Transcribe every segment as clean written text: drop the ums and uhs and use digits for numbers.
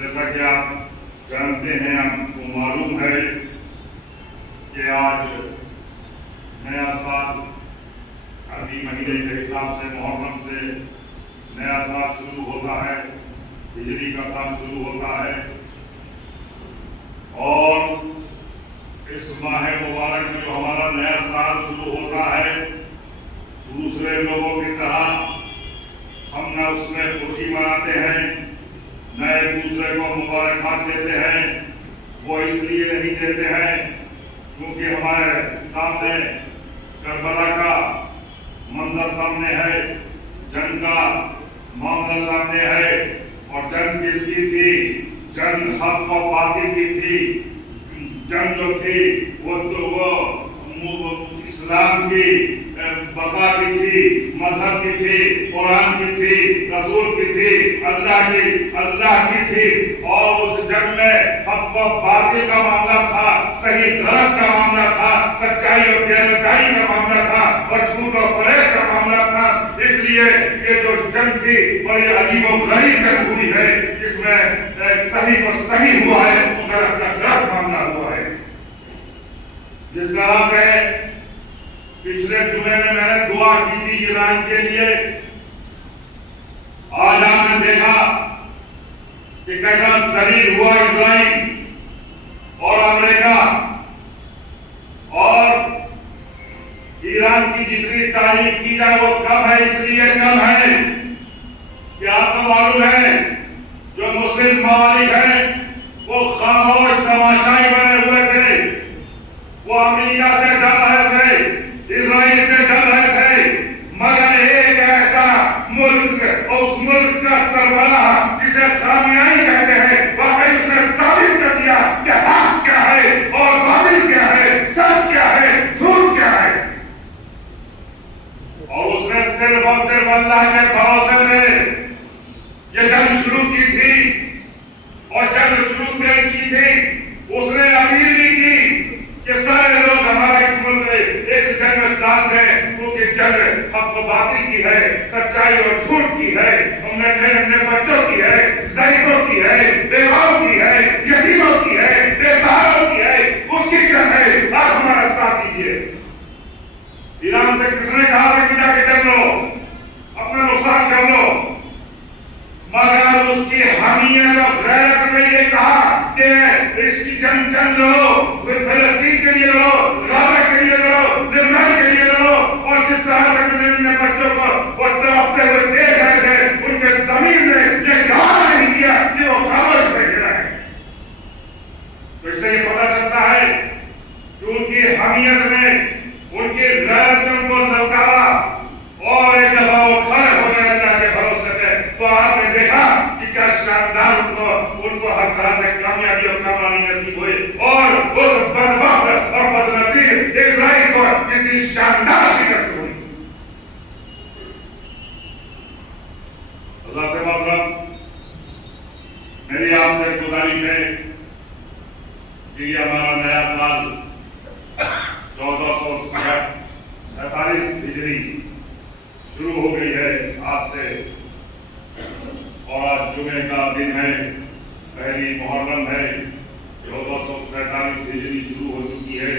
جیسا کہ آپ جانتے ہیں، آپ کو معلوم ہے کہ آج نیا سال عربی مہینے کے حساب سے محرم سے نیا سال شروع ہوتا ہے، ہجری کا سال شروع ہوتا ہے، اور اس ماہ مبارک میں جو ہمارا نیا سال شروع ہوتا ہے، دوسرے لوگوں کی طرح ہم نہ اس میں خوشی مناتے ہیں، نہ ایک دوسرے کو مبارکباد دیتے ہیں۔ وہ اس لیے نہیں دیتے ہیں کیونکہ ہمارے سامنے کربلا کا منظر سامنے ہے، جنگ کا معاملہ سامنے ہے، اور جنگ کس کی تھی؟ جنگ حق و باطل کی تھی۔ جنگ جو تھی وہ اسلام کی بقا کی تھی، مذہب کی تھی، قرآن کی تھی، رسول کی تھی، اللہ کی تھی، اور اس جنگ میں حق و باطل کا معاملہ تھا، صحیح غلط کا معاملہ تھا، سچائی اور دیانتداری کا معاملہ تھا، اور جھوٹ اور فریب کا معاملہ تھا۔ اس لیے یہ جو جنگ تھی بڑی عجیب و غریب جنگ ہوئی ہے، جس میں صحیح کو صحیح ہوا ہے، غلط کا غلط معاملہ ہوا ہے۔ جس طرح سے پچھلے جمعے میں نے دعا کی تھی ایران کے لیے، آج آپ نے دیکھا کہ کیسا ذلیل ہوا اسرائیل اور امریکہ، اور ایران کی جتنی تعریف کی جائے وہ کم ہے۔ اس لیے کم ہے کہ آپ کو معلوم ہے جو مسلم ممالک ہیں وہ خاموش تماشائی بنے ہوئے تھے، وہ امریکہ سے ڈر رہے تھے، اسرائیل سے ڈر رہے تھے، مگر ایک ایسا ملک، اس ملک کا سربراہ جسے خامنائی کہتے ہیں، واقعی اس نے ثابت کر دیا کہ حق کیا ہے اور باطل کیا ہے، سچ کیا ہے، جھوٹ کیا ہے، اور اس نے صرف اور صرف اللہ کے بھروسے میں یہ جنگ شروع کی تھی، اور جنگ شروع کی تھی اس نے اپیل بھی کی کہ سارے لوگ ہمارا اس ملک میں اس جنگ میں ساتھ دیں، کیونکہ جنگ حق و باطل کی ہے، سچائی اور جھوٹ کی ہے، ہم نے اپنے بچوں کی ہے، ضعیفوں کی ہے، بیواؤں کی ہے، یتیموں کی ہے، بے سہاروں کی ہے، اس کی جنگ ہے۔ آپ ہمارا ساتھ دیجیے۔ ایران سے کس نے کہا تھا کہ جا کے جنگ لو، اپنا نقصان کر لو، مگر اس کی حمیت اور غیرت نے یہ کہا کہ اس کی جنگ لو، فلسطین کے لیے لڑو، غزہ کے لیے لڑو، لبنان کے لیے لڑو، اور جس طرح سے اپنے بچوں کو وہ تڑپتے ہوئے دیکھ رہے تھے، ان کے ضمیر نے یہ گوارا نہیں کیا کہ وہ خاموش بیٹھ رہے ہیں۔ تو اس سے یہ پتہ چلتا ہے کہ ان کی حمیت نے، ان کی غیرت نے ان کو للکارا، اور ایک دفعہ وہ کھڑے ہو گئے اللہ کے بھروسے پہ۔ تو آپ نے دیکھا کہ کیا شاندار ان کو ہر طرح سے کامیابی اور کامیابی نصیب ہوئی، اور اس بدبخت اور بدنصیب اسرائیل کو کتنی شاندار شکست ہوئی۔ حضرت محترم، میری آپ سے گزارش ہے کہ یہ ہمارا نیا سال 1447 ہجری شروع ہو گئی ہے آج سے، اور آج جمعے کا دن ہے، پہلی محرم ہے، 1447 ہجری شروع ہو چکی ہے،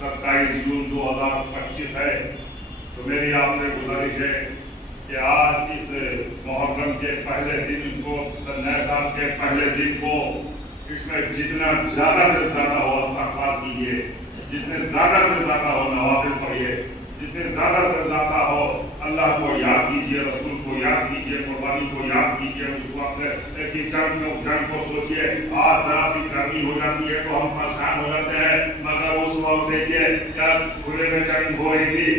27 جون 2025 ہے۔ تو میری آپ سے گزارش ہے کہ آج اس محرم کے پہلے دن کو، نئے سال کے پہلے دن کو، اس میں جتنا زیادہ سے زیادہ ہو استغفار کیجیے، جتنے زیادہ سے زیادہ ہو نوافل پڑھیے، جتنے زیادہ سے زیادہ ہو اللہ کو یاد کیجیے، رسول کو یاد کیجیے، قربانی کو یاد کیجیے۔ اس وقت کی جنگ کو سوچیے، آج ذرا سی گرمی ہو جاتی ہے تو ہم پریشان ہو جاتے ہیں، مگر اس وقت دیکھیے جب کھلے میں جنگ ہو رہی تھی